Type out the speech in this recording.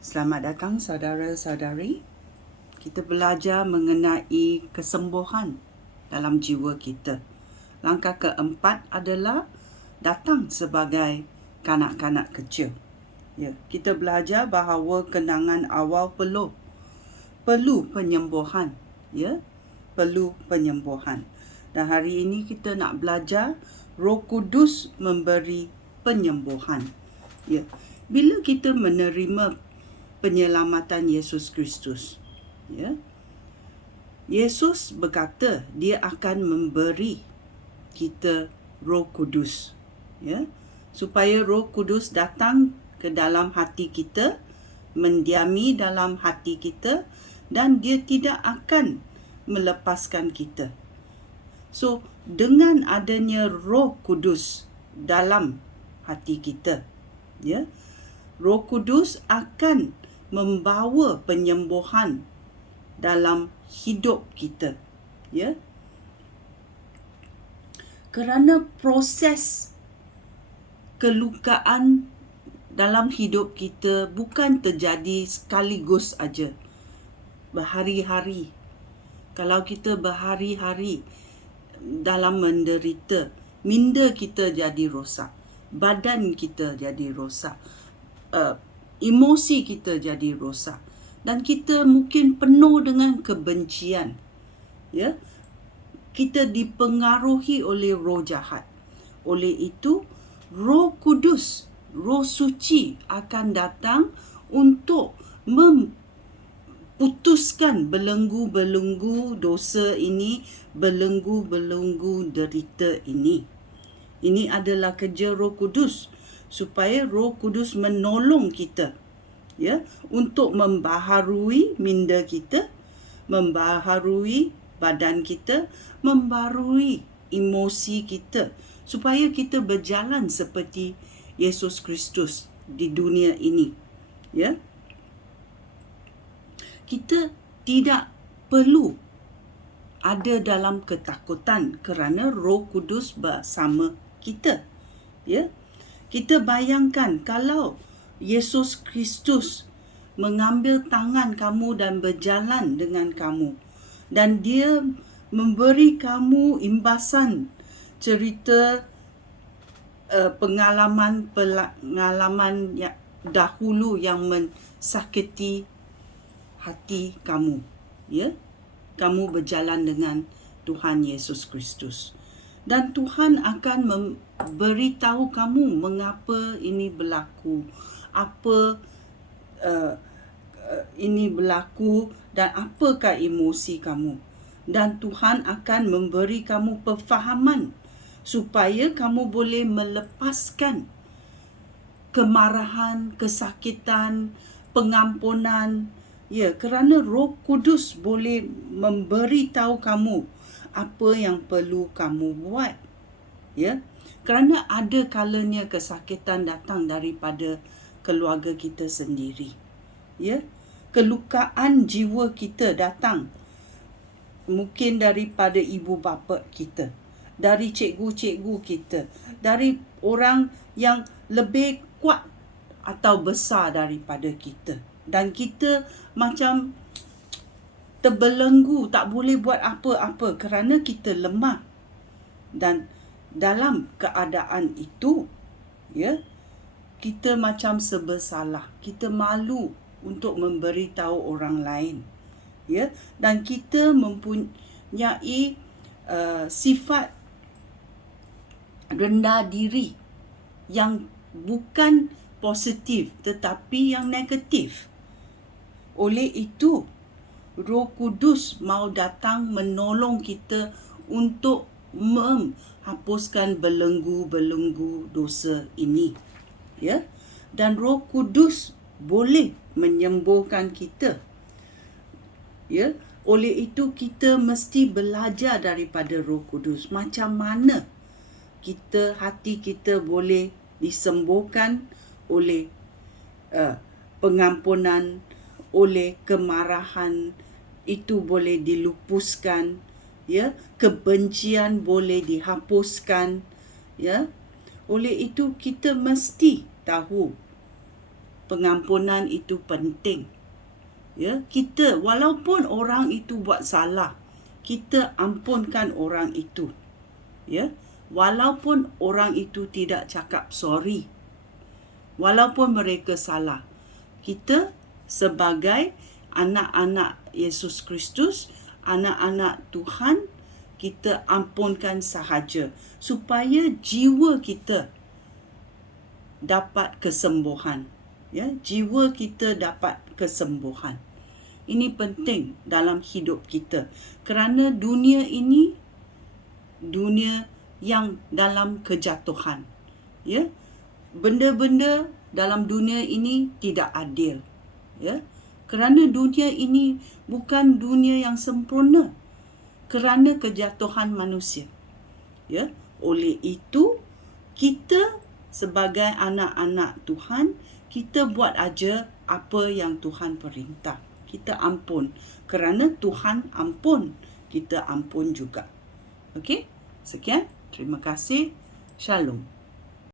Selamat datang saudara-saudari. Kita belajar mengenai kesembuhan dalam jiwa kita. Langkah keempat adalah datang sebagai kanak-kanak kecil. Ya, kita belajar bahawa kenangan awal perlu penyembuhan, ya. Perlu penyembuhan. Dan hari ini kita nak belajar Roh Kudus memberi penyembuhan. Ya. Bila kita menerima penyelamatan Yesus Kristus, ya, Yesus berkata dia akan memberi kita Roh Kudus, ya, supaya Roh Kudus datang ke dalam hati kita, mendiami dalam hati kita, dan dia tidak akan melepaskan kita. So, dengan adanya Roh Kudus dalam hati kita, ya, Roh Kudus akan membawa penyembuhan dalam hidup kita, ya. Kerana proses kelukaan dalam hidup kita bukan terjadi sekaligus aja, berhari-hari. Kalau kita berhari-hari dalam menderita, minda kita jadi rosak, badan kita jadi rosak, emosi kita jadi rosak, dan kita mungkin penuh dengan kebencian, ya. Kita dipengaruhi oleh roh jahat. Oleh itu, Roh Kudus, Roh Suci akan datang untuk putuskan belenggu-belenggu dosa ini, belenggu-belenggu derita ini. Ini adalah kerja Roh Kudus, supaya Roh Kudus menolong kita, ya, untuk membaharui minda kita, membaharui badan kita, membaharui emosi kita, supaya kita berjalan seperti Yesus Kristus di dunia ini, ya. Kita tidak perlu ada dalam ketakutan kerana Roh Kudus bersama kita, ya. Kita bayangkan kalau Yesus Kristus mengambil tangan kamu dan berjalan dengan kamu, dan dia memberi kamu imbasan cerita pengalaman yang dahulu yang mensakiti hati kamu, ya. Kamu berjalan dengan Tuhan Yesus Kristus, dan Tuhan akan memberitahu kamu mengapa ini berlaku, apa ini berlaku, dan apakah emosi kamu. Dan Tuhan akan memberi kamu perfahaman supaya kamu boleh melepaskan kemarahan, kesakitan, pengampunan, ya, kerana Roh Kudus boleh memberitahu kamu apa yang perlu kamu buat, ya. Kerana ada kalanya kesakitan datang daripada keluarga kita sendiri, ya. Kelukaan jiwa kita datang mungkin daripada ibu bapa kita, dari cikgu-cikgu kita, dari orang yang lebih kuat atau besar daripada kita, dan kita macam terbelenggu, tak boleh buat apa-apa kerana kita lemah. Dan dalam keadaan itu, ya, kita macam serba salah, kita malu untuk memberitahu orang lain, ya, dan kita mempunyai sifat rendah diri yang bukan positif tetapi yang negatif. Oleh itu, Roh Kudus mau datang menolong kita untuk menghapuskan belenggu-belenggu dosa ini, ya. Dan Roh Kudus boleh menyembuhkan kita, ya. Oleh itu kita mesti belajar daripada Roh Kudus macam mana hati kita boleh disembuhkan oleh pengampunan, oleh kemarahan itu boleh dilupuskan, ya. Kebencian boleh dihapuskan, ya. Oleh itu kita mesti tahu pengampunan itu penting. Ya, kita walaupun orang itu buat salah, kita ampunkan orang itu. Ya, walaupun orang itu tidak cakap sorry, walaupun mereka salah, kita sebagai anak-anak Yesus Kristus, anak-anak Tuhan, kita ampunkan sahaja supaya jiwa kita dapat kesembuhan. Ya, jiwa kita dapat kesembuhan. Ini penting dalam hidup kita. Kerana dunia ini dunia yang dalam kejatuhan. Ya. Benda-benda dalam dunia ini tidak adil. Ya. Kerana dunia ini bukan dunia yang sempurna. Kerana kejatuhan manusia. Ya, oleh itu kita sebagai anak-anak Tuhan, kita buat aja apa yang Tuhan perintah. Kita ampun. Kerana Tuhan ampun, kita ampun juga. Okey? Sekian. Terima kasih. Shalom.